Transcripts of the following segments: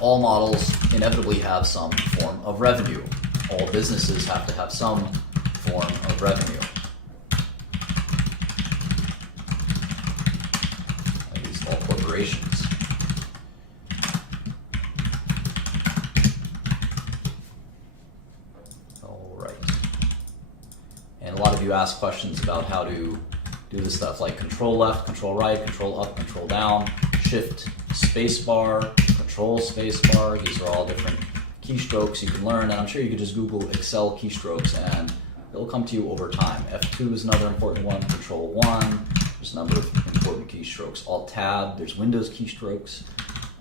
All models inevitably have some form of revenue. All businesses have to have some form of revenue. At least all corporations. All right. And a lot of you ask questions about how to do this stuff like control left, control right, control up, control down, shift spacebar, control spacebar. These are all different keystrokes you can learn, and I'm sure you could just Google Excel keystrokes and it'll come to you over time. F2 is another important one, control 1, there's a number of important keystrokes. Alt-Tab, there's Windows keystrokes,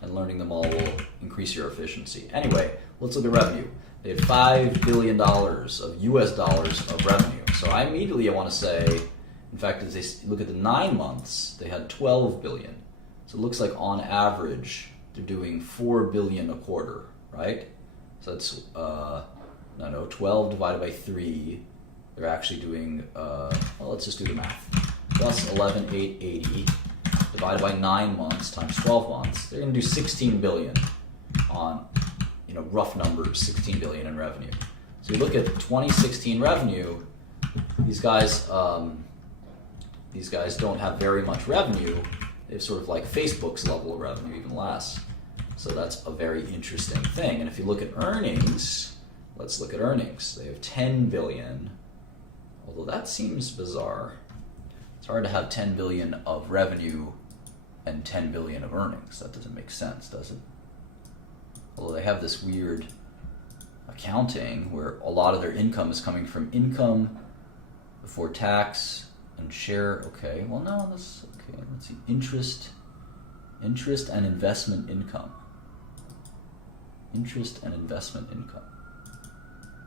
and learning them all will increase your efficiency. Anyway, let's look at revenue. They had $5 billion of US dollars of revenue. So I want to say, in fact, as they look at the 9 months, they had 12 billion. So it looks like on average, they're doing 4 billion a quarter, right? So that's, 12 divided by 3. They're actually doing, well, let's just do the math. Plus 11,880 divided by 9 months times 12 months. They're going to do 16 billion on, rough numbers, 16 billion in revenue. So you look at 2016 revenue, these guys don't have very much revenue. They have sort of like Facebook's level of revenue, even less. So that's a very interesting thing. And if you look at earnings, let's look at earnings. They have 10 billion, although that seems bizarre. It's hard to have 10 billion of revenue and 10 billion of earnings. That doesn't make sense, does it? Although they have this weird accounting where a lot of their income is coming from income before tax and share. Okay, well, no, this, okay, let's see. Interest and investment income. Interest and investment income.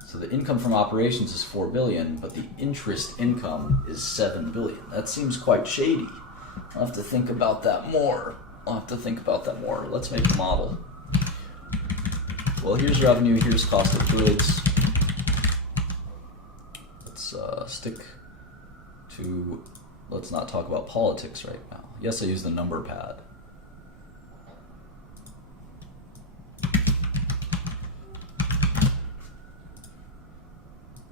So the income from operations is 4 billion, but the interest income is 7 billion. That seems quite shady. I'll have to think about that more. Let's make a model. Well, here's revenue, here's cost of goods. Let's stick to, let's not talk about politics right now. Yes, I use the number pad.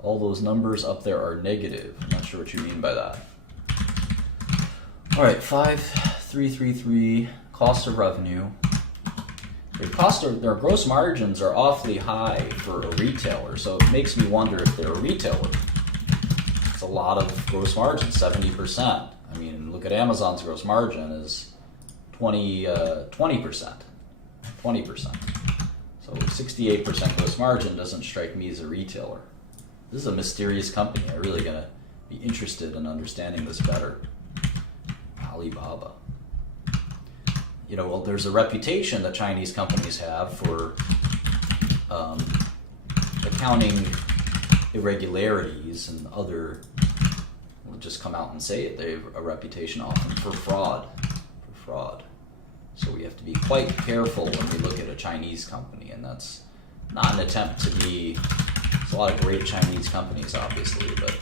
All those numbers up there are negative. I'm not sure what you mean by that. All right, 5,333, cost of revenue. Their gross margins are awfully high for a retailer, so it makes me wonder if they're a retailer. It's a lot of gross margin, 70%. I mean, look at Amazon's gross margin is 20%. So 68% gross margin doesn't strike me as a retailer. This is a mysterious company. I'm really going to be interested in understanding this better. Alibaba. Well, there's a reputation that Chinese companies have for accounting irregularities and other, we'll just come out and say it, they have a reputation often for fraud. So we have to be quite careful when we look at a Chinese company, and that's not an attempt to be, there's a lot of great Chinese companies obviously, but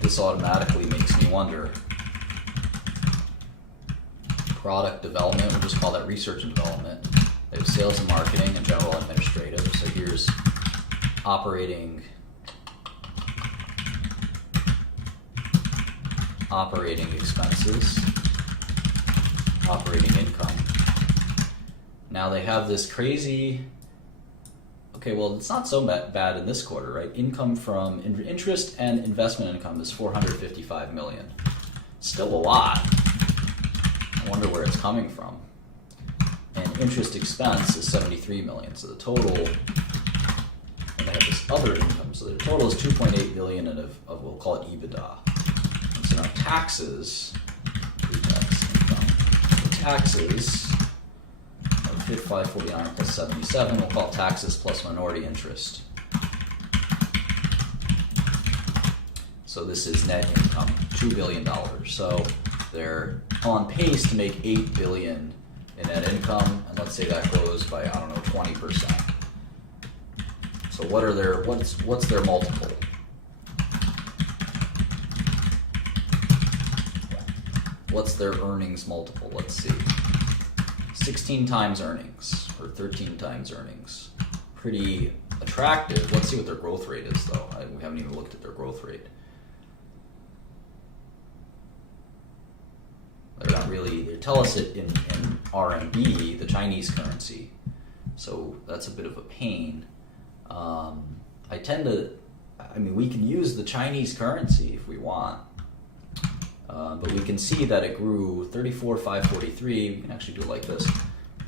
this automatically makes me wonder. Product development, we'll just call that research and development. They have sales and marketing and general administrative. So here's operating expenses, operating income. Now they have this crazy, okay, well, it's not so bad in this quarter, right? Income from interest and investment income is 455 million. Still a lot. I wonder where it's coming from. And interest expense is 73 million. So the total, and they have this other income. So the total is 2.8 billion of we'll call it EBITDA. And so now taxes, pre-tax income. So taxes of 549 plus 77, we'll call it taxes plus minority interest. So this is net income, $2 billion. So they're on pace to make 8 billion in net income, and let's say that grows by, I don't know, 20%. So what's their multiple? What's their earnings multiple? Let's see. 16 times earnings or 13 times earnings. Pretty attractive. Let's see what their growth rate is, though. We haven't even looked at their growth rate. They're not really, they tell us it in RMB, the Chinese currency. So that's a bit of a pain. I mean, we can use the Chinese currency if we want. But we can see that it grew 34,543. We can actually do it like this.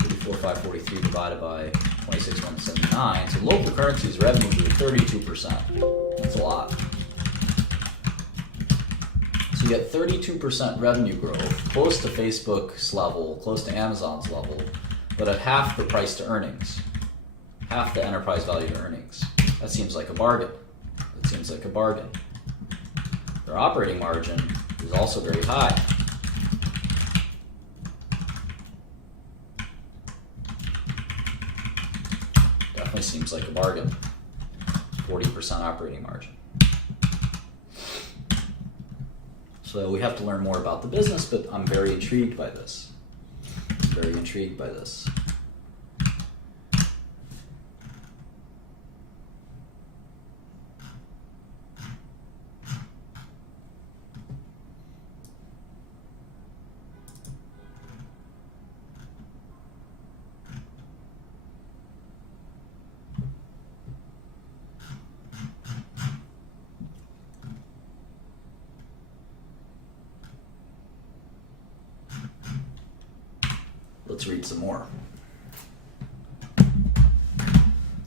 34,543 divided by 26,179. So local currencies revenue grew 32%. That's a lot. So you get 32% revenue growth, close to Facebook's level, close to Amazon's level, but at half the price to earnings, half the enterprise value to earnings. That seems like a bargain. It seems like a bargain. Their operating margin is also very high. Definitely seems like a bargain. 40% operating margin. So we have to learn more about the business, but I'm very intrigued by this. Very intrigued by this. Let's read some more.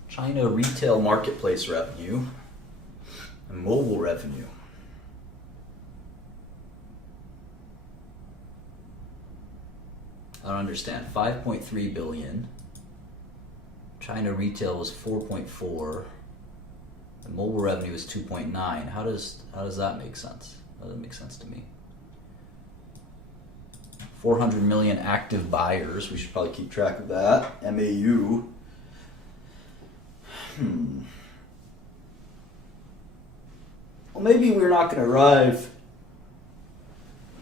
China retail marketplace revenue and mobile revenue. I don't understand. 5.3 billion. China retail was 4.4. And mobile revenue is 2.9. How does that make sense? How does that make sense to me? 400 million active buyers. We should probably keep track of that. MAU. Well, maybe we're not going to arrive.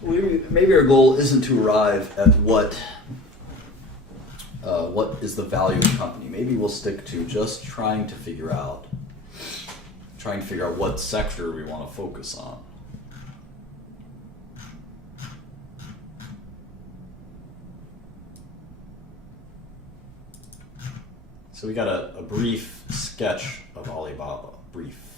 Maybe our goal isn't to arrive at what is the value of the company. Maybe we'll stick to just trying to figure out what sector we want to focus on. So we got a brief sketch of Alibaba. Brief.